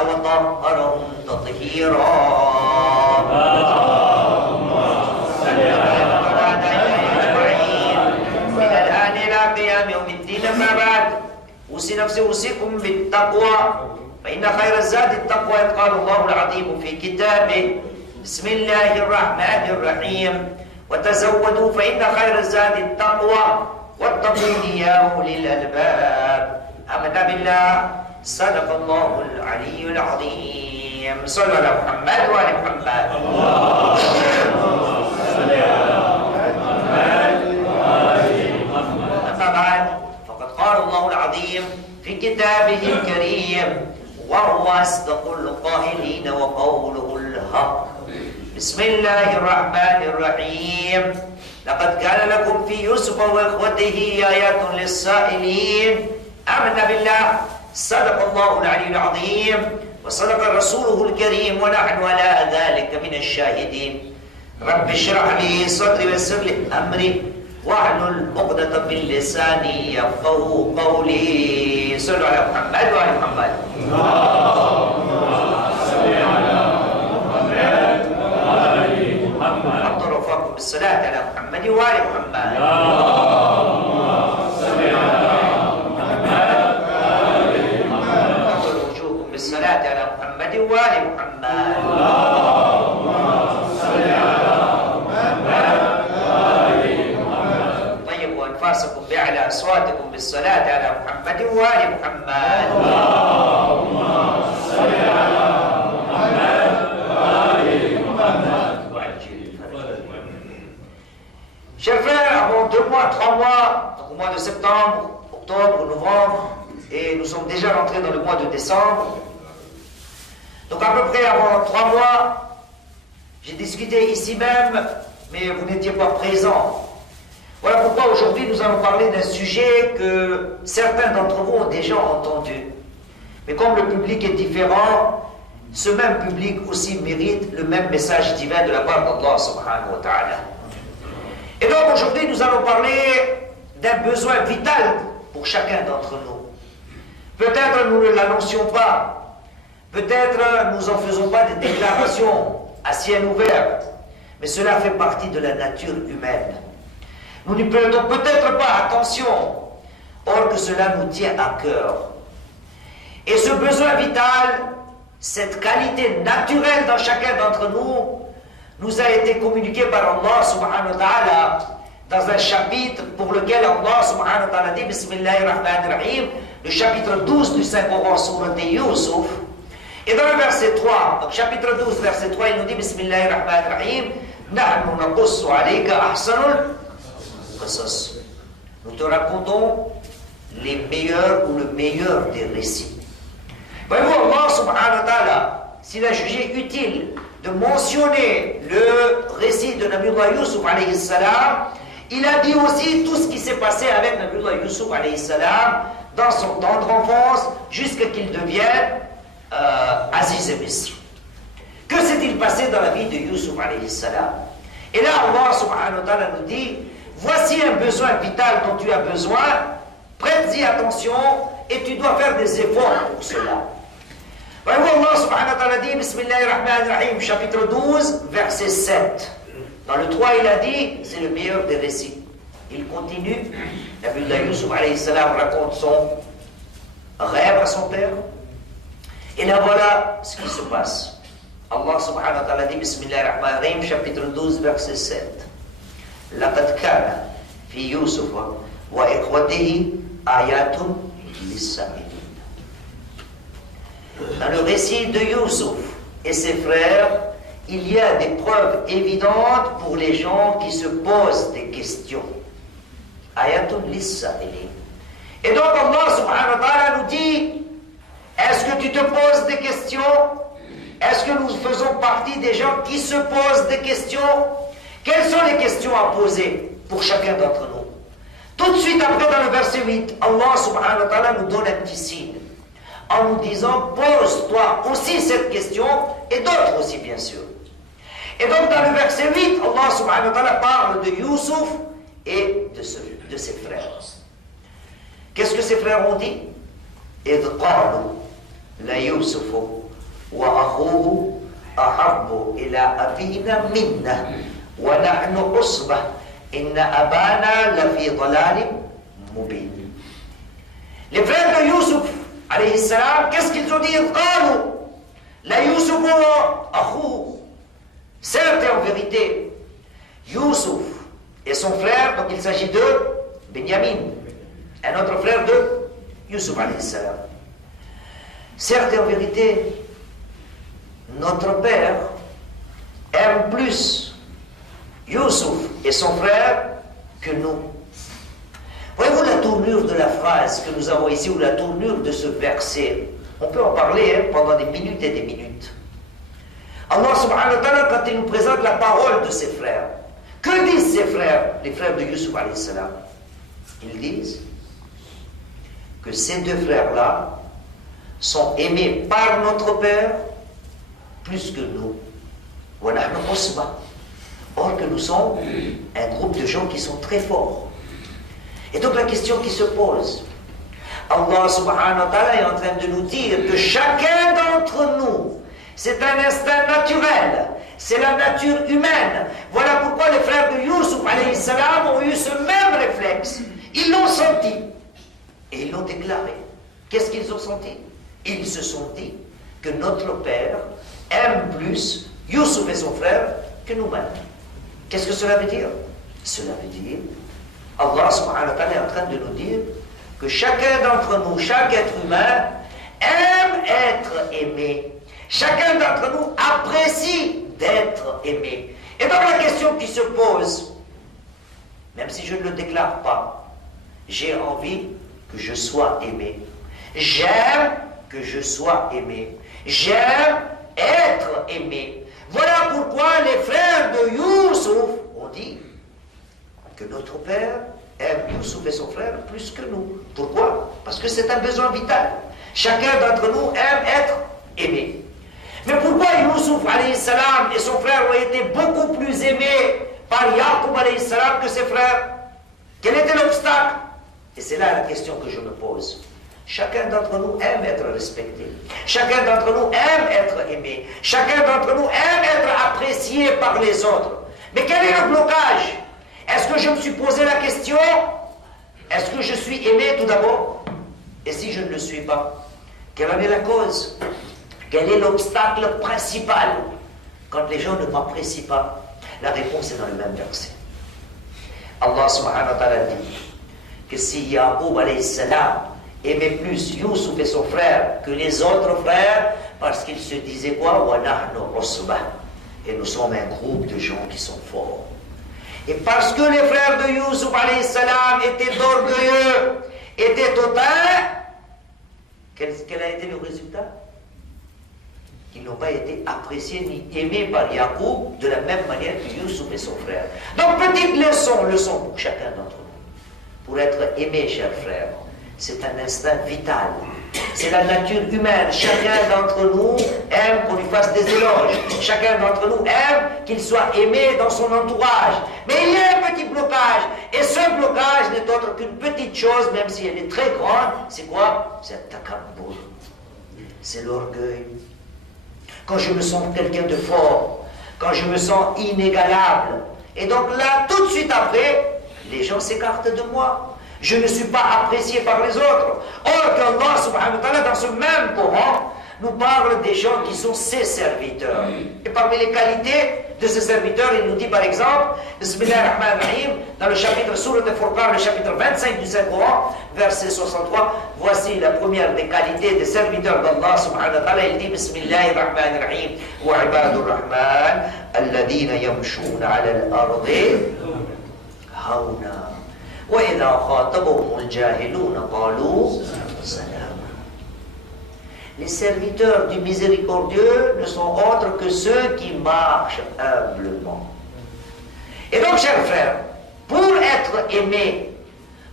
وطهرهم تطهيرا. اللهم صل على أجمعين من الآن إلى قيام يوم الدين. أما بعد، أوصي نفسي أوصيكم بالتقوى، فإن خير الزاد التقوى. قال الله العظيم في كتابه: بسم الله الرحمن الرحيم: وتزودوا فإن خير الزاد التقوى واتقون يا أولي الألباب. آمنا بالله، صدق الله العلي العظيم. صلوا على محمد وآل محمد. اللهم صل على محمد وآل محمد. أما بعد، فقد قال الله العظيم في كتابه الكريم: وهو أصدق القائلين وقوله الحق. بسم الله الرحمن الرحيم: لقد كان لكم في يوسف وإخوته آيات للسائلين. آمنا بالله، صدق الله العلي العظيم وصدق رسوله الكريم، ونحن على ذلك من الشاهدين. رب اشرح لي صدري ويسر لي أمري واحلل عقدة من لساني يفقهوا قولي. صلوا على محمد وآل محمد. اللهم صل على محمد وآل محمد. أفضل وفاكم بالصلاة على محمد وآل محمد. اللهم صل على محمد وآل محمد. أفضل وجوهكم بالصلاة على محمد وآل محمد. اللهم صل على محمد وآل محمد. طيبوا أنفاسكم بأعلى أصواتكم بالصلاة على محمد وآل محمد. اللهم صل على محمد وآل محمد. Chers frères, avant 2 mois, 3 mois, donc au mois de septembre, octobre, novembre, et nous sommes déjà rentrés dans le mois de décembre. Donc à peu près avant 3 mois, j'ai discuté ici même, mais vous n'étiez pas présents. Voilà pourquoi aujourd'hui nous allons parler d'un sujet que certains d'entre vous ont déjà entendu. Mais comme le public est différent, ce même public aussi mérite le même message divin de la part d'Allah subhanahu wa ta'ala. Et donc aujourd'hui nous allons parler d'un besoin vital pour chacun d'entre nous. Peut-être nous ne l'annoncions pas, peut-être nous en faisons pas des déclarations à ciel ouvert, mais cela fait partie de la nature humaine. Nous n'y prêtons peut-être pas attention, or que cela nous tient à cœur. Et ce besoin vital, cette qualité naturelle dans chacun d'entre nous a été communiqué par Allah subhanahu wa ta'ala dans un chapitre pour lequel Allah subhanahu wa ta'ala dit Bismillahirrahmanirrahim, le chapitre 12 du Saint-Coran, sourate Yusuf. Et dans le verset 3, donc chapitre 12, verset 3, il nous dit Bismillahirrahmanirrahim, Nahnu naqussu alayka ahsanul qasas. Nous te racontons les meilleurs ou le meilleur des récits. Voyez-vous, Allah subhanahu wa ta'ala, s'il a jugé utile de mentionner le récit de Nabiullah Yusuf alayhi salam, il a dit aussi tout ce qui s'est passé avec Nabiullah Yusuf alayhi salam dans son tendre enfance jusqu'à qu'il devienne Aziz et Misr. Que s'est-il passé dans la vie de Yusuf alayhi salam? Et là Allah subhanahu wa ta'ala nous dit: voici un besoin vital dont tu as besoin, prête-y attention et tu dois faire des efforts pour cela. Voyez-vous, Allah subhanahu wa ta'ala dit Bismillahirrahmanirrahim, chapitre 12, verset 7. Dans le 3, il a dit, c'est le meilleur des récits. Il continue, Nabiullah Yusuf alayhi salam raconte son rêve à son père. Et là voilà ce qui se passe. Allah subhanahu wa ta'ala dit Bismillahirrahmanirrahim, chapitre 12, verset 7. لقد كان في يوسف وإخوته آيات للسائلين. Dans le récit de Yusuf et ses frères, il y a des preuves évidentes pour les gens qui se posent des questions. Ayatun lis-sa'ilin. Et donc Allah subhanahu wa ta'ala nous dit: est-ce que tu te poses des questions? Est-ce que nous faisons partie des gens qui se posent des questions? Quelles sont les questions à poser pour chacun d'entre nous? Tout de suite après, dans le verset 8, Allah subhanahu wa ta'ala nous donne un petit signe en nous disant: pose-toi aussi cette question, et d'autres aussi bien sûr. Et donc dans le verset 8, Allah subhanahu wa ta'ala parle de Yusuf et de ses frères. Qu'est-ce que ses frères ont dit? إذ قالوا ليوسف وأخوه أحب إلى أبينا منا ونحن عصبة إن أبانا لفي ضلال مبين. Les frères de Youssouf, alayhi salam, qu'est-ce qu'ils ont dit? قالوا لا يوسف أخوه. Certes et en vérité, Youssouf et son frère, donc il s'agit de Benyamin, un autre frère de Youssouf alayhi salam. Certes et en vérité, notre père aime plus Youssouf et son frère que nous. Voyez-vous la tournure de la phrase que nous avons ici, ou la tournure de ce verset? On peut en parler pendant des minutes et des minutes. Allah subhanahu wa ta'ala, quand il nous présente la parole de ses frères, que disent ses frères, les frères de Youssouf alayhi salam? Ils disent que ces deux frères-là sont aimés par notre père plus que nous. Or que nous sommes un groupe de gens qui sont très forts. Et donc la question qui se pose, Allah subhanahu wa ta'ala est en train de nous dire que chacun d'entre nous, c'est un instinct naturel, c'est la nature humaine. Voilà pourquoi les frères de Youssouf alayhi salam ont eu ce même réflexe. Ils l'ont senti et ils l'ont déclaré. Qu'est-ce qu'ils ont senti? Ils se sont dit que notre père aime plus Youssouf et son frère que nous-mêmes. Qu'est-ce que cela veut dire? Cela veut dire, Allah subhanahu wa ta'ala est en train de nous dire que chacun d'entre nous, chaque être humain, aime être aimé. Chacun d'entre nous apprécie d'être aimé. Et donc la question qui se pose, même si je ne le déclare pas, j'ai envie que je sois aimé. J'aime que je sois aimé. J'aime être aimé. Voilà pourquoi les frères de Youssouf ont dit que notre père aime Youssouf et son frère plus que nous. Pourquoi? Parce que c'est un besoin vital. Chacun d'entre nous aime être aimé. Mais pourquoi Youssouf alayhi salam et son frère ont été beaucoup plus aimés par Yaqub alayhi salam que ses frères? Quel était l'obstacle? Et c'est là la question que je me pose. Chacun d'entre nous aime être respecté. Chacun d'entre nous aime être aimé. Chacun d'entre nous aime être apprécié par les autres. Mais quel est le blocage? Est-ce que je me suis posé la question? Est-ce que je suis aimé tout d'abord? Et si je ne le suis pas, quelle en est la cause? Quel est l'obstacle principal? Quand les gens ne m'apprécient pas, la réponse est dans le même verset. Allah subhanahu wa ta'ala dit que si Yaqub alayhi salam aimait plus Youssouf et son frère que les autres frères, parce qu'il se disait quoi? Et nous sommes un groupe de gens qui sont forts. Et parce que les frères de Youssouf alayhi salam étaient orgueilleux, étaient hautains, quel a été le résultat? Ils n'ont pas été appréciés ni aimés par Yaqub de la même manière que Youssouf et son frère. Donc petite leçon pour chacun d'entre nous. Pour être aimé, chers frères, c'est un instinct vital. C'est la nature humaine. Chacun d'entre nous aime qu'on lui fasse des éloges. Chacun d'entre nous aime qu'il soit aimé dans son entourage. Mais il y a un petit blocage. Et ce blocage n'est autre qu'une petite chose, même si elle est très grande. C'est quoi? C'est un takabbur. C'est l'orgueil. Quand je me sens quelqu'un de fort, quand je me sens inégalable. Et donc là, tout de suite après, les gens s'écartent de moi. Je ne suis pas apprécié par les autres. Or qu'Allah subhanahu wa ta'ala, dans ce même Coran, nous parle des gens qui sont ses serviteurs. Et parmi les qualités de ces serviteurs, il nous dit par exemple, Bismillah ar-Rahman ar-Rahim, dans le chapitre Surat al-Furqan, le chapitre 25 du Saint-Coran, verset 63, voici la première des qualités des serviteurs d'Allah subhanahu wa ta'ala. Il dit Bismillah ar-Rahman ar-Rahim, wa ibadur rahman, alladhina yamshuna ala al-ardi, hauna. وَإِذَا خَاطَبَهُمُ الْجَاهِلُونَ قَالُوا سَلَامًا. Les serviteurs du miséricordieux ne sont autres que ceux qui marchent humblement. Et donc, chers frères, pour être aimés,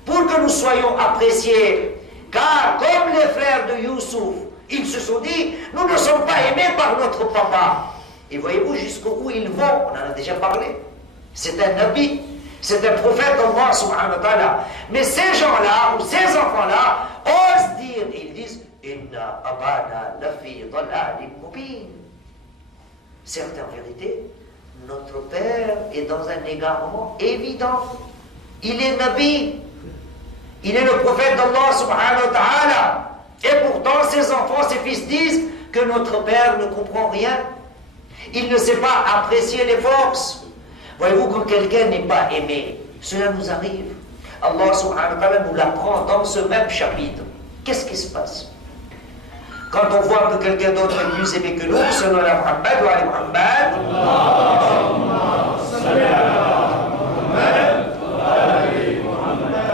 pour que nous soyons appréciés, car comme les frères de Youssouf, ils se sont dit, nous ne sommes pas aimés par notre papa. Et voyez-vous jusqu'où ils vont, on en a déjà parlé. C'est un nabi. C'est un prophète d'Allah subhanahu wa ta'ala. Mais ces gens-là, ou ces enfants-là, osent dire, et ils disent, Inna abana lafi dalalin mubin. Certes, en vérité, notre Père est dans un égarement évident. Il est Nabi. Il est le prophète d'Allah subhanahu wa ta'ala. Et pourtant, ses enfants, ses fils disent que notre Père ne comprend rien. Il ne sait pas apprécier les forces. Voyez-vous, quand quelqu'un n'est pas aimé, cela nous arrive. Allah subhanahu wa ta'ala nous l'apprend dans ce même chapitre. Qu'est-ce qui se passe? Quand on voit que quelqu'un d'autre est plus aimé que nous, selon la Muhammad ou Ali Muhammad,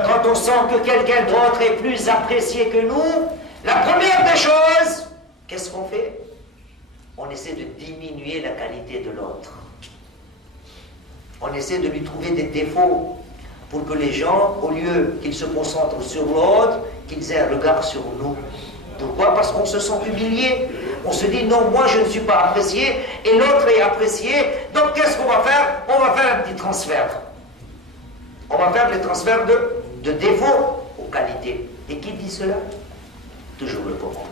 quand on sent que quelqu'un d'autre est plus apprécié que nous, la première des choses, qu'est-ce qu'on fait? On essaie de diminuer la qualité de l'autre. On essaie de lui trouver des défauts pour que les gens, au lieu qu'ils se concentrent sur l'autre, qu'ils aient un regard sur nous. Pourquoi? Parce qu'on se sent humilié. On se dit non, moi je ne suis pas apprécié et l'autre est apprécié. Donc qu'est-ce qu'on va faire? On va faire un petit transfert. On va faire des transferts de défauts aux qualités. Et qui dit cela? Toujours le Coran.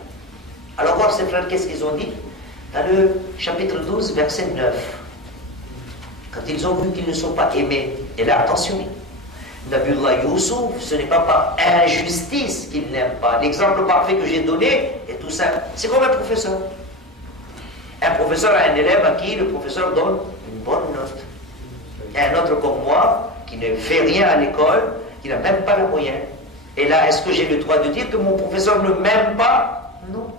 Alors voir ces frères, qu'est-ce qu'ils ont dit? Dans le chapitre 12, verset 9. Quand ils ont vu qu'ils ne sont pas aimés. Et là, attention. Nabiullah Yusuf, ce n'est pas par injustice qu'il n'aime pas. L'exemple parfait que j'ai donné est tout simple. C'est comme un professeur. Un professeur a un élève à qui le professeur donne une bonne note. Et un autre comme moi, qui ne fait rien à l'école, qui n'a même pas la moyenne. Et là, est-ce que j'ai le droit de dire que mon professeur ne m'aime pas? Non.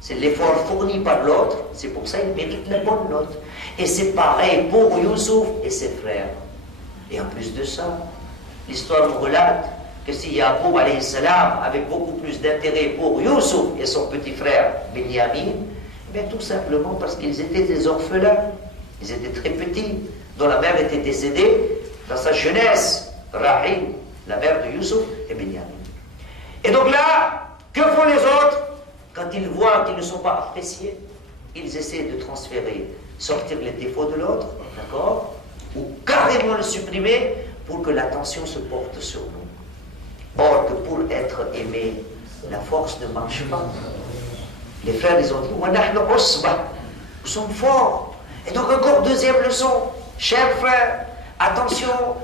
C'est l'effort fourni par l'autre, c'est pour ça qu'il mérite la bonne note. Et c'est pareil pour Yusuf et ses frères. Et en plus de ça, l'histoire nous relate que si Yaqub alayhi salam avait beaucoup plus d'intérêt pour Yusuf et son petit frère Binyamin, bien tout simplement parce qu'ils étaient des orphelins. Ils étaient très petits, dont la mère était décédée dans sa jeunesse. Rahil, la mère de Yusuf et Binyamin. Et donc là, que font les autres? Quand ils voient qu'ils ne sont pas appréciés, ils essaient de transférer, sortir les défauts de l'autre, d'accord? Ou carrément le supprimer pour que l'attention se porte sur nous. Or que pour être aimé, la force ne marche pas. Les frères, ils ont dit, nous sommes forts. Et donc encore deuxième leçon, chers frères, attention,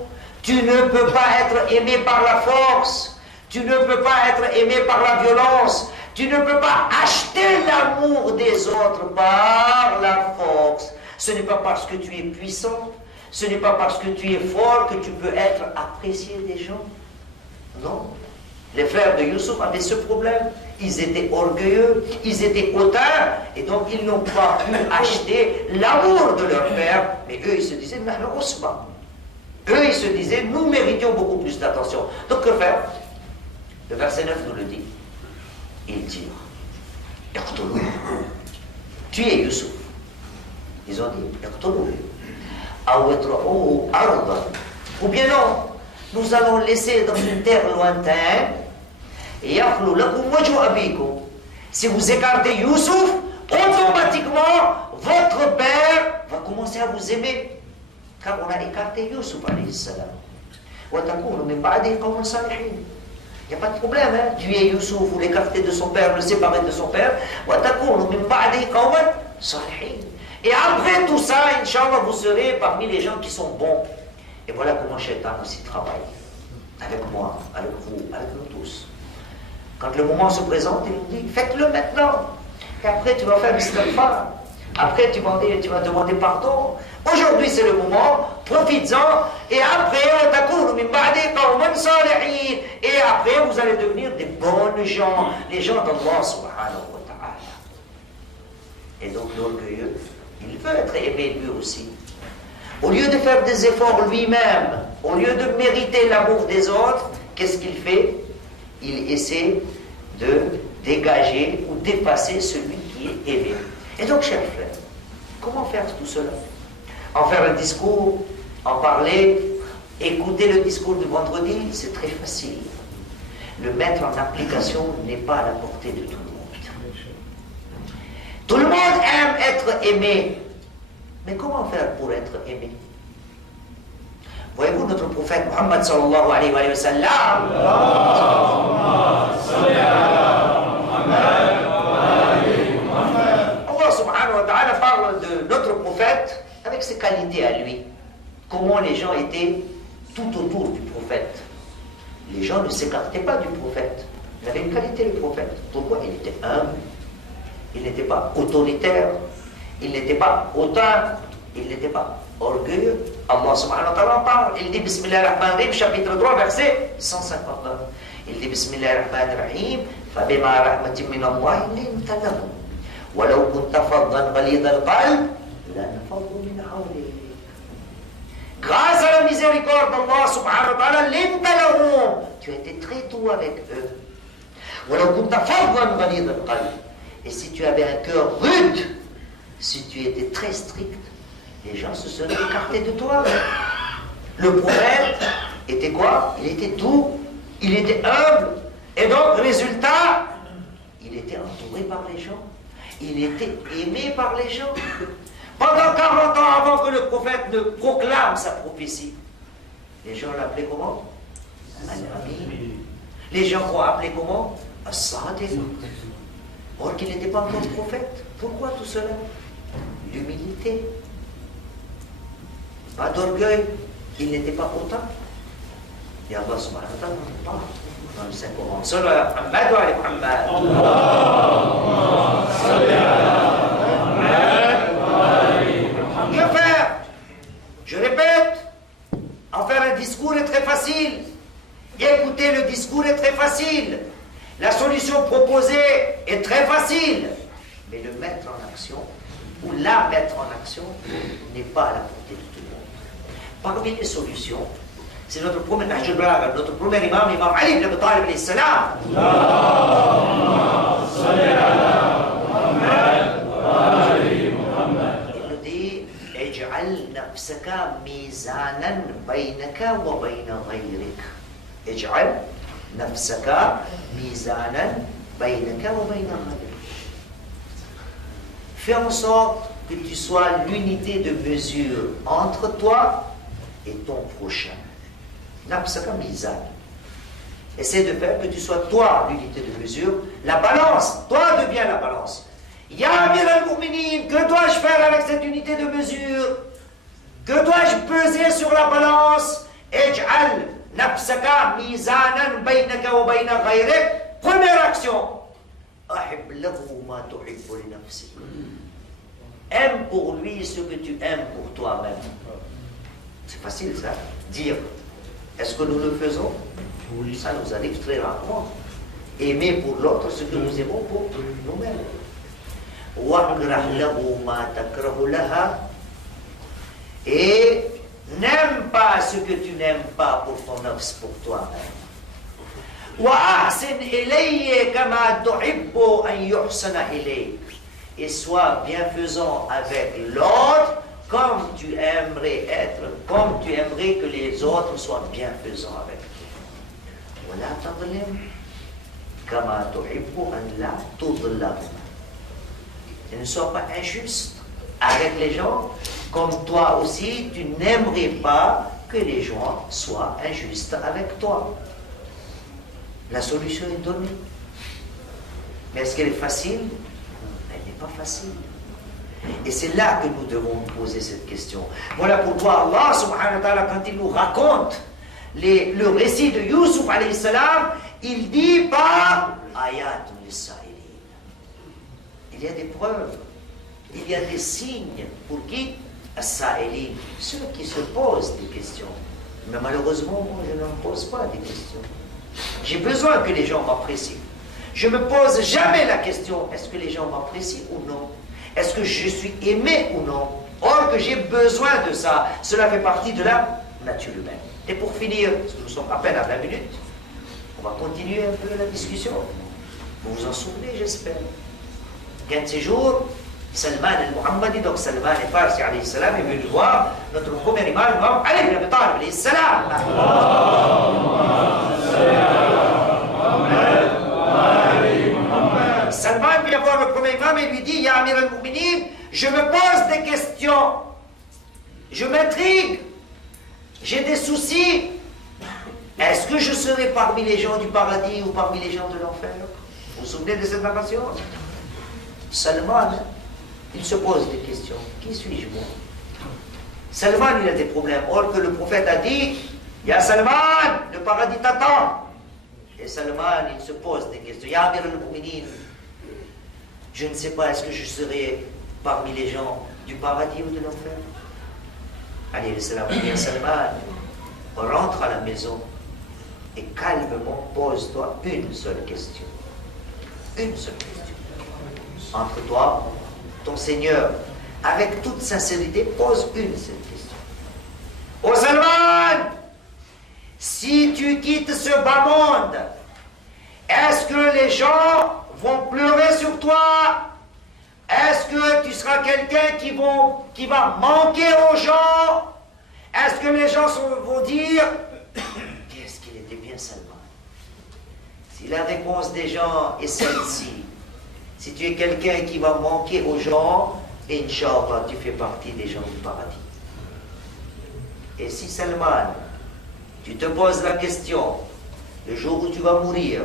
tu ne peux pas être aimé par la force, tu ne peux pas être aimé par la violence, tu ne peux pas acheter l'amour des autres par la force. Ce n'est pas parce que tu es puissant, ce n'est pas parce que tu es fort que tu peux être apprécié des gens. Non. Les frères de Yusuf avaient ce problème. Ils étaient orgueilleux, ils étaient hautains, et donc ils n'ont pas pu acheter l'amour de leur père. Mais eux, ils se disaient, eux, ils se disaient, nous méritions beaucoup plus d'attention. Donc que faire? Le verset 9 nous le dit. Ils dirent, tuez Yusuf. Ils ont dit, ou bien non, nous allons laisser dans une terre lointaine, si vous écartez Yusuf, automatiquement, votre père va commencer à vous aimer. Car on a écarté Yusuf, alayhi salam. Il n'y a pas de problème, hein? Tuer Yusuf ou l'écarter de son père, le séparer de son père. Et après tout ça, Inch'Allah, vous serez parmi les gens qui sont bons. Et voilà comment Shaitan aussi travaille. Avec moi, avec vous, avec nous tous. Quand le moment se présente, il nous dit, faites-le maintenant. Et après, tu vas faire l'istighfar. Après, tu vas demander pardon. Aujourd'hui, c'est le moment, profites-en. Et après, et après, vous allez devenir des bonnes gens, les gens d'Allah subhanahu wa ta'ala. Et donc, l'orgueilleux, il veut être aimé lui aussi. Au lieu de faire des efforts lui-même, au lieu de mériter l'amour des autres, qu'est-ce qu'il fait? Il essaie de dégager ou dépasser celui qui est aimé. Et donc, chers frères, comment faire tout cela? En faire un discours, en parler, écouter le discours du vendredi, c'est très facile. Le mettre en application n'est pas à la portée de tout le monde. Tout le monde aime être aimé. Mais comment faire pour être aimé? Voyez-vous, notre prophète Muhammad sallallahu alayhi wa sallam, ses qualités à lui, comment les gens étaient tout autour du prophète. Les gens ne s'écartaient pas du prophète. Il avait une qualité, le prophète. Pourquoi? Il était humble. Il n'était pas autoritaire. Il n'était pas hautain. Il n'était pas orgueilleux. Allah subhanahu wa ta'ala parle. Il dit Bismillah ar-Rahman ar-Rahim, chapitre 3, verset 159. Il dit Bismillah ar-Rahman ar-Rahim, فَبِمَا رَحْمَةٍ مِّنَ اللَّهِ لِنْتَ لَهُمْ وَلَوْ كُنْتَ فَضًّا غَلِيظَ الْقَلْبِ لَانفَضُّوا مِنْ حَوْلِكَ. Grâce à la miséricorde d'Allah subhanahu wa ta'ala, لِنْتَ لَهُمْ, tu as été très doux avec eux. وَلَوْ كُنْتَ فَضًّا غَلِيظَ الْقَلْبِ. Et si tu avais un cœur rude, si tu étais très strict, les gens se seraient écartés de toi. Le prophète était quoi? Il était doux, il était humble, et donc, résultat, il était entouré par les gens, il était aimé par les gens. Pendant 40 ans avant que le prophète ne proclame sa prophétie, les gens l'appelaient comment? Al-Amin. Les gens l'ont appelé comment? As-Sadiq. Or qu'il n'était pas encore prophète. Pourquoi tout cela? L'humilité. Pas d'orgueil. Il n'était pas hautain. Et Allah subhanahu wa ta'ala parle dans le Saint-Coran. Salut à Muhammad wa ala Muhammad. Allahumma salli ala Muhammad. Que faire? Je répète, en faire un discours est très facile. Écouter le discours est très facile. La solution proposée est très facile. Mais le mettre en action, ou la mettre en action, n'est pas à la portée de tout le monde. Parmi les solutions, c'est notre premier imam, Imam Ali ibn Abi Talib alayhi salam. Il nous dit, اجعل نفسك ميزانا بينك وبين غيرك. اجعل نفسك ميزانا بينك وبين غيرك. Fais en sorte que tu sois l'unité de mesure entre toi et ton prochain. Nafsaka mizan. Essaie de faire que tu sois toi l'unité de mesure. La balance, toi deviens la balance. Ya Amir al-Mu'minin, que dois-je faire avec cette unité de mesure? Que dois-je peser sur la balance? Ej'al nafsaka mizanan baynaka wa bayna ghayrik. Première action. Ahib lahu ma tuhibbu li nafsik. Aime pour lui ce que tu aimes pour toi-même. C'est facile ça, dire. Est-ce que nous le faisons? Oui. Ça nous arrive très rarement. Aimer pour l'autre ce que nous aimons pour nous-mêmes. Et n'aime pas ce que tu n'aimes pas pour ton nafs, pour toi-même. Et sois bienfaisant avec l'autre comme tu aimerais être, comme tu aimerais que les autres soient bienfaisants avec toi. Et ne sois pas injuste avec les gens, comme toi aussi tu n'aimerais pas que les gens soient injustes avec toi. La solution est donnée. Mais est-ce qu'elle est facile? Elle n'est pas facile. Et c'est là que nous devons poser cette question. Voilà pourquoi Allah subhanahu wa ta'ala, quand il nous raconte le récit de Yusuf alayhi salam, il dit par ayat lis-sa'ilin. Il y a des preuves, il y a des signes pour qui? As-sa'ilin, ceux qui se posent des questions. Mais malheureusement, moi je ne me pose pas des questions. J'ai besoin que les gens m'apprécient. Je ne me pose jamais la question, est-ce que les gens m'apprécient ou non? Est-ce que je suis aimé ou non? Or que j'ai besoin de ça. Cela fait partie de la nature humaine. Et pour finir, parce que nous sommes à peine à 20 minutes, on va continuer un peu la discussion. Vous vous en souvenez, j'espère. Qu'un de ces jours, Salman al-Muhammadi, donc Salman al-Farsi alayhi salam, est venu voir notre premier imam, Imam Ali ibn Abi Talib alayhi salam. Salman vient voir le premier imam et lui dit, Ya Amir al-Mu'minin, je me pose des questions, je m'intrigue, j'ai des soucis. Est-ce que je serai parmi les gens du paradis ou parmi les gens de l'enfer? Vous vous souvenez de cette narration? Salman, il se pose des questions. Qui suis-je moi? Salman, il a des problèmes. Or que le prophète a dit, Ya Salman, le paradis t'attend. Et Salman, il se pose des questions. Ya Amir al-Mu'minin, je ne sais pas, est-ce que je serai parmi les gens du paradis ou de l'enfer? Allez, salam, Ya Salman, rentre à la maison et calmement pose-toi une seule question. Une seule question. Entre toi, ton Seigneur, avec toute sincérité, pose une seule question. Ô Salman, si tu quittes ce bas monde, est-ce que les gens vont pleurer sur toi? Est-ce que tu seras quelqu'un qui va manquer aux gens? Est-ce que les gens vont dire qu'est-ce qu'il était bien Salman? Si la réponse des gens est celle-ci, si tu es quelqu'un qui va manquer aux gens, Inch'Allah, tu fais partie des gens du paradis. Et si Salman, tu te poses la question, le jour où tu vas mourir,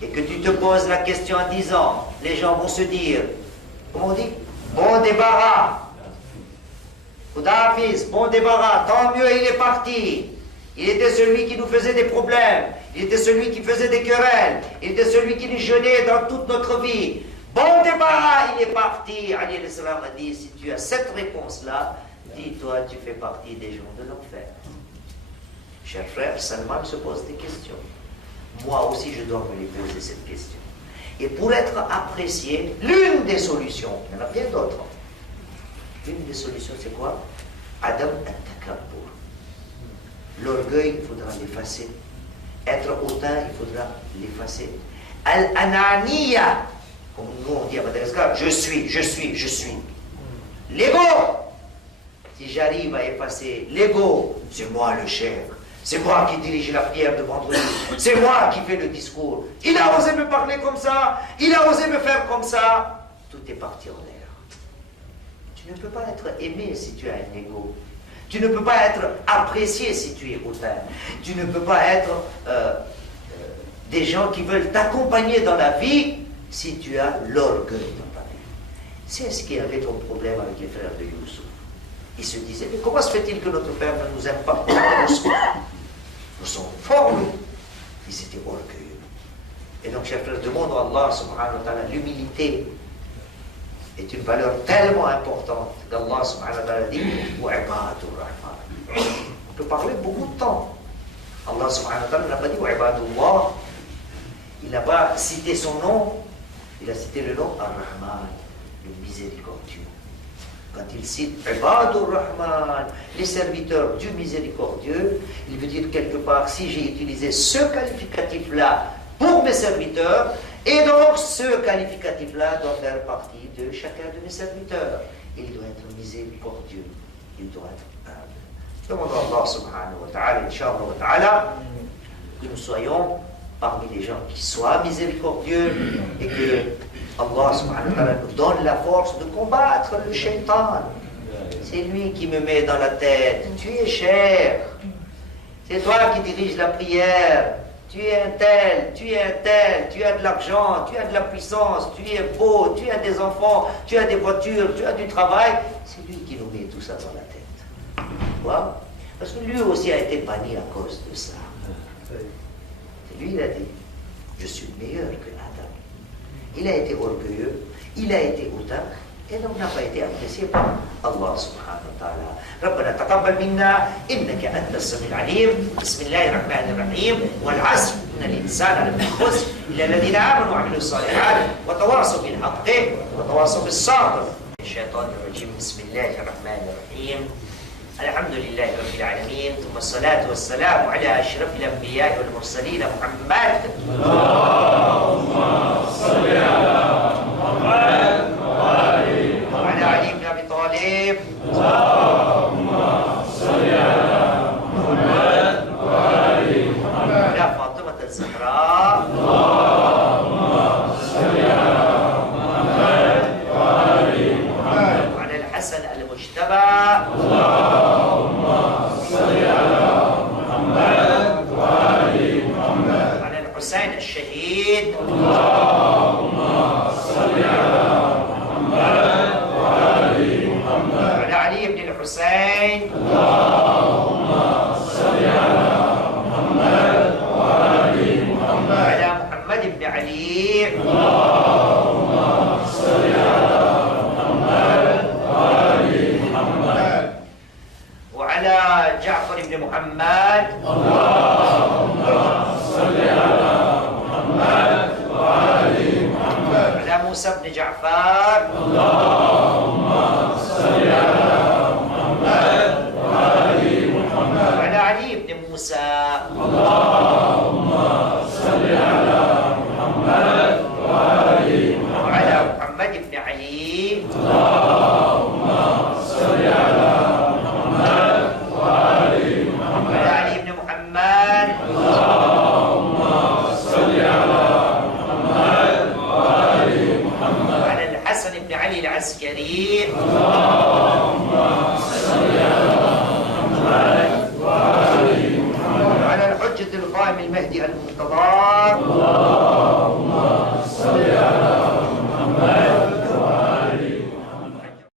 et que tu te poses la question en disant, les gens vont se dire, comment on dit? Bon débarras. Khoudafiz, bon débarras, tant mieux, il est parti. Il était celui qui nous faisait des problèmes. Il était celui qui faisait des querelles. Il était celui qui nous gênait dans toute notre vie. Bon débarras, il est parti. Ali al-Islam a dit, si tu as cette réponse-là, dis-toi, tu fais partie des gens de l'enfer. Cher frère, Salman se pose des questions. Moi aussi, je dois me les poser cette question. Et pour être apprécié, l'une des solutions, il y en a bien d'autres. L'une des solutions, c'est quoi? Adam al-Takabbur. L'orgueil, il faudra l'effacer. Être hautain, il faudra l'effacer. Al-Ananiya, comme nous on dit à Madagascar, je suis. L'ego. Si j'arrive à effacer l'ego, c'est moi le chef. C'est moi qui dirige la prière de vendredi. C'est moi qui fais le discours. Il a osé me parler comme ça. Il a osé me faire comme ça. Tout est parti en l'air. Tu ne peux pas être aimé si tu as un ego. Tu ne peux pas être apprécié si tu es hautain. Tu ne peux pas être des gens qui veulent t'accompagner dans la vie si tu as l'orgueil dans ta vie. C'est ce qui avait ton problème avec les frères de Youssouf. Ils se disaient, mais comment se fait-il que notre père ne nous aime pas? Nous sommes forts, nous. Ils étaient orgueilleux. Et donc, chers frères, demandons à Allah subhanahu wa ta'ala, l'humilité est une valeur tellement importante qu'Allah subhanahu wa ta'ala dit wa ibadur rahman. On peut parler beaucoup de temps. Allah subhanahu wa ta'ala n'a pas dit wa ibadullah. Il n'a pas cité son nom. Il a cité le nom Ar-Rahman, le miséricordieux. Quand il cite Ibadur Rahman, les serviteurs du miséricordieux, il veut dire quelque part, si j'ai utilisé ce qualificatif-là pour mes serviteurs, et donc ce qualificatif-là doit faire partie de chacun de mes serviteurs. Il doit être miséricordieux, il doit être humble. Demandons à Allah subhanahu wa ta'ala, inshallah wa ta'ala, que nous soyons parmi les gens qui soient miséricordieux et que Allah subhanahu wa ta'ala nous donne la force de combattre le shaitan. C'est lui qui me met dans la tête. Tu es cher. C'est toi qui diriges la prière. Tu es un tel, tu es un tel, tu as de l'argent, tu as de la puissance, tu es beau, tu as des enfants, tu as des voitures, tu as du travail. C'est lui qui nous met tout ça dans la tête. Pourquoi? Parce que lui aussi a été banni à cause de ça. C'est lui, il a dit, je suis meilleur que Adam. Il a été orgueilleux, il a été hautain, et donc n'a pas été apprécié par Allah subhanahu wa ta'ala. ربنا تقبل منا إنك أنت السميع العليم. بسم الله الرحمن الرحيم. والعصر إن الإنسان لفي خسر إلا الذين آمنوا وعملوا الصالحات وتواصوا بالحق وتواصوا بالصبر. الشيطان الرجيم. بسم الله الرحمن الرحيم. الحمد لله رب العالمين ثم الصلاة والسلام على أشرف الأنبياء والمرسلين محمد. اللهم صل على محمد وعلى علي بن أبي طالب. اللهم صل على محمد وعلى محمد. وعلى فاطمة الزهراء. اللهم صل على محمد وعلى محمد. وعلى الحسن المجتبى. اللهم صل على محمد وعلى محمد. وعلى الحسين الشهيد. اللهم محمد. اللهم صل على محمد وآل محمد. على موسى بن جعفر. اللهم صل على محمد وآل محمد. وعلى علي بن موسى. اللهم صل على محمد وآل محمد. وعلى محمد بن علي. اللهم صل على محمد وآل محمد. وعلى علي بن محمد. اللهم صل على محمد وآل محمد. وعلى الحسن بن علي العسكري. اللهم صل على محمد وآل محمد. وعلى الحجة القائم المهدي المنتظر.